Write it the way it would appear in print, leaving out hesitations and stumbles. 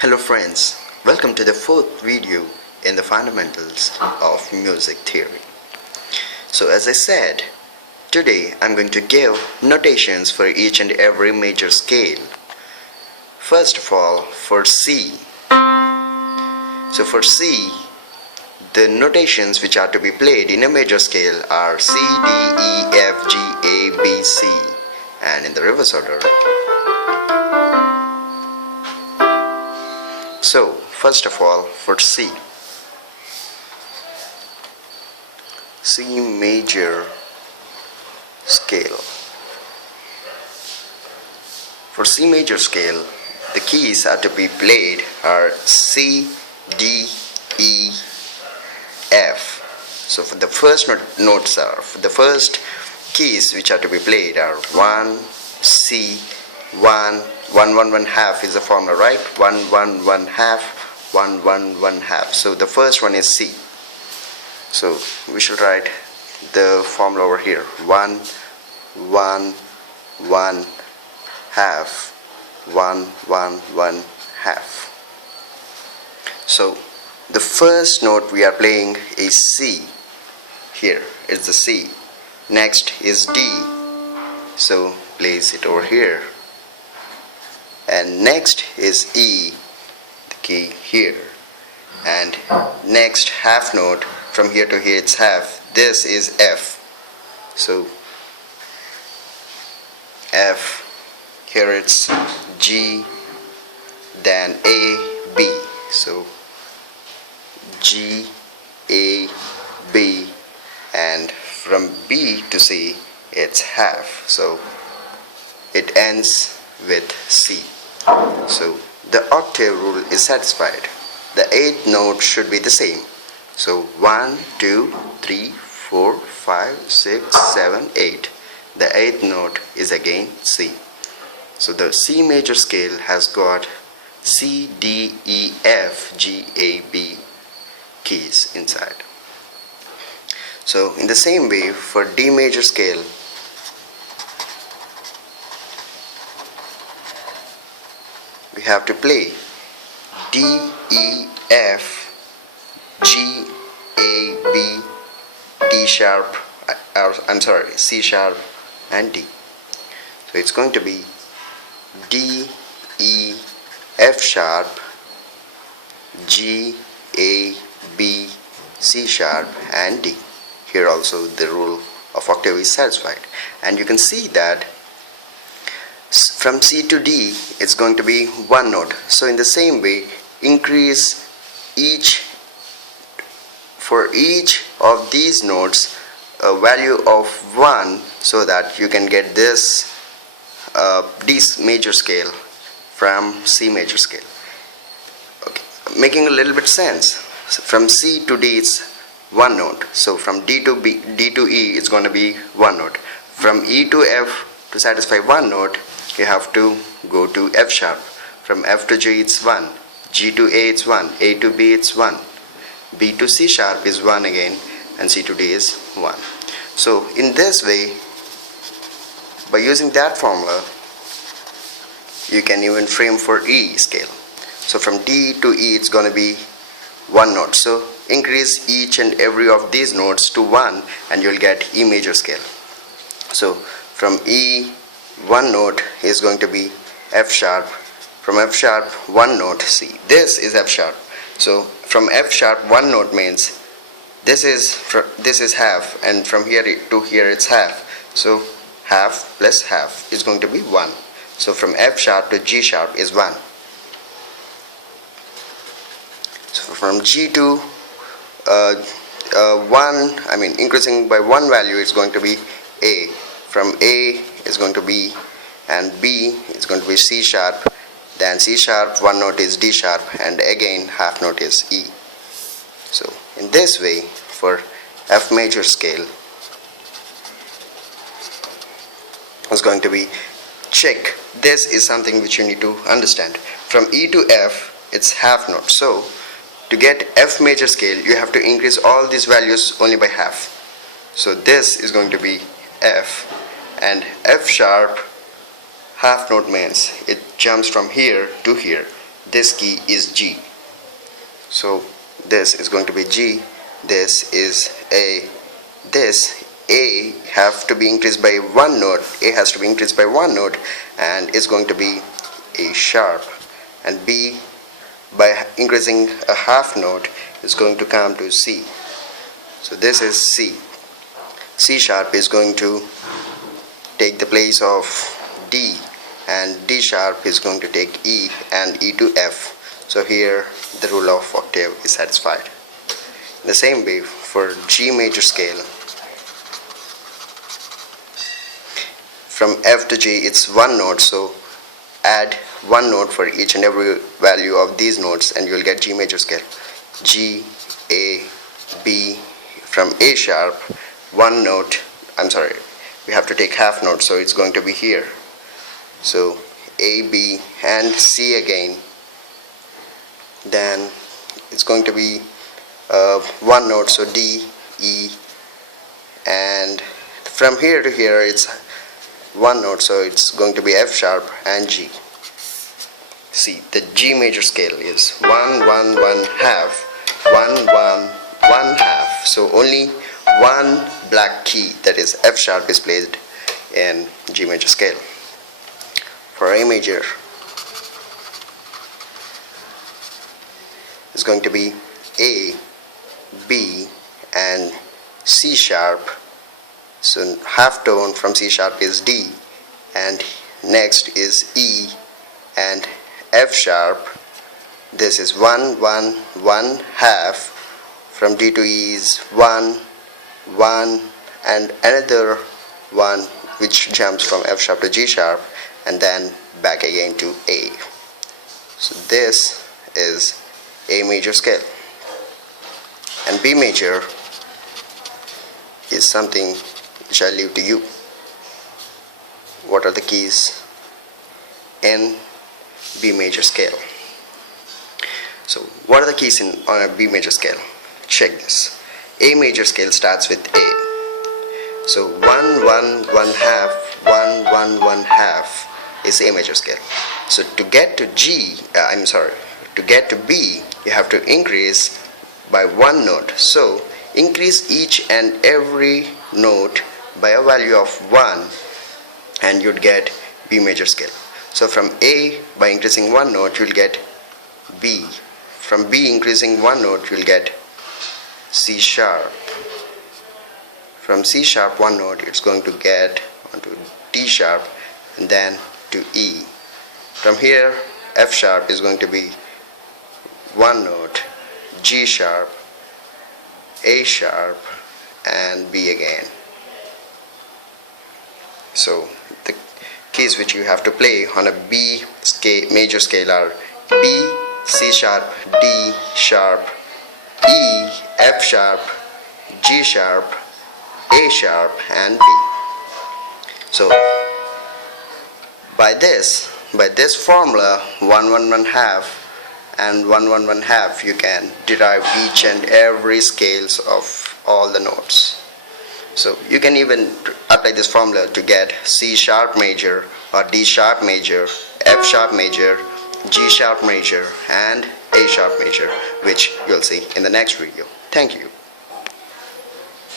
Hello friends, welcome to the fourth video in the fundamentals of music theory. So as I said, today I'm going to give notations for each and every major scale. First of all, for C. So for C, the notations which are to be played in a major scale are C, D, E, F, G, A, B, C, and in the reverse order. So, first of all, for C major scale. For C major scale, the keys are to be played are C, D, E, F. So for the first notes are, for the first keys which are to be played are 1, C, 1, 1, 1, 1 half is the formula, right? 1, 1, 1 half, 1, 1, 1 half. So the first one is C. So we should write the formula over here. 1, 1, 1 half, 1, 1, 1 half. So the first note we are playing is C. Here is the C. Next is D. So place it over here. And next is E, the key here. And next half note, from here to here it's half. This is F. So F, here it's G, then A, B. So G, A, B, and from B to C it's half. So it ends with C. So the octave rule is satisfied. The eighth note should be the same. So 1, 2, 3, 4, 5, 6, 7, 8. The eighth note is again C. So the C major scale has got C, D, E, F, G, A, B keys inside. So in the same way, for D major scale, we have to play D, E, F, G, A, B, D sharp, C sharp and D. So it's going to be D, E, F sharp, G, A, B, C sharp and D. Here also the rule of octave is satisfied. And you can see that from C to D it's going to be one note. So in the same way, increase for each of these notes a value of 1 so that you can get this D major scale from C major scale. Okay, making a little bit sense. So from C to D it's one note. So from D to E it's going to be one note. From E to F, to satisfy one note, you have to go to F sharp. From F to G it's 1, G to A it's 1, A to B it's 1, B to C sharp is 1 again, and C to D is 1. So in this way, by using that formula, you can even frame for E scale. So from D to E it's going to be one note. So increase each and every of these notes to 1 and you'll get E major scale. So from E, one note is going to be F sharp. From F sharp, one note C. This is F sharp. So from F sharp, one note means this is half, and from here to here it's half. So half plus half is going to be 1. So from F sharp to G sharp is 1. So from G to increasing by one value is going to be A. From A is going to be, and B is going to be C sharp, then C sharp, one note is D sharp, and again half note is E. So in this way, for F major scale is going to be, check, this is something which you need to understand. From E to F it's half note. So to get F major scale you have to increase all these values only by half. So this is going to be F, and F sharp half note means it jumps from here to here. this key is G. So this is going to be G, this is A. This A have to be increased by one note. A has to be increased by one note, and is going to be A sharp. And B, by increasing a half note, is going to come to C. So this is C. C sharp is going to take the place of D, and D sharp is going to take E, and E to F. So here the rule of octave is satisfied. In the same way, for G major scale, from F to G it's one note, so add one note for each and every value of these notes and you'll get G major scale. G, A, B. From A sharp, one note, we have to take half note, so it's going to be here. So A, B and C again. Then it's going to be one note, so D, E, and from here to here it's one note, so it's going to be F sharp and G. See, the G major scale is 1 1 1 half, 1 1 1 half. So only one black key, that is F sharp, is placed in G major scale. For A major, is going to be A, B and C sharp. So half tone from C sharp is D, and next is E and F sharp. This is 1 1 1 half. From D to E is 1 1 and another 1 which jumps from F sharp to G sharp and then back again to A. So this is A major scale. And B major is something which I leave to you. What are the keys in B major scale? So what are the keys on a B major scale? Check this. A major scale starts with A. So 1 1 1 half, 1 1 1 half is A major scale. So to get to to get to B, you have to increase by one note. So increase each and every note by a value of 1 and you'd get B major scale. So from A, by increasing one note, you'll get B. From B, increasing one note, you'll get C sharp. From C sharp one note, it's going to get onto D sharp and then to E. From here, F sharp is going to be one note, G sharp, A sharp and B again. So the keys which you have to play on a B major scale are B, C sharp, D sharp, E, F sharp, G sharp, A sharp and B. So by this formula, 1 1 1 half and 1 1 1 half, you can derive each and every scales of all the notes. So you can even apply this formula to get C sharp major or D sharp major, F sharp major, G sharp major and A sharp major, which you'll see in the next video. Thank you.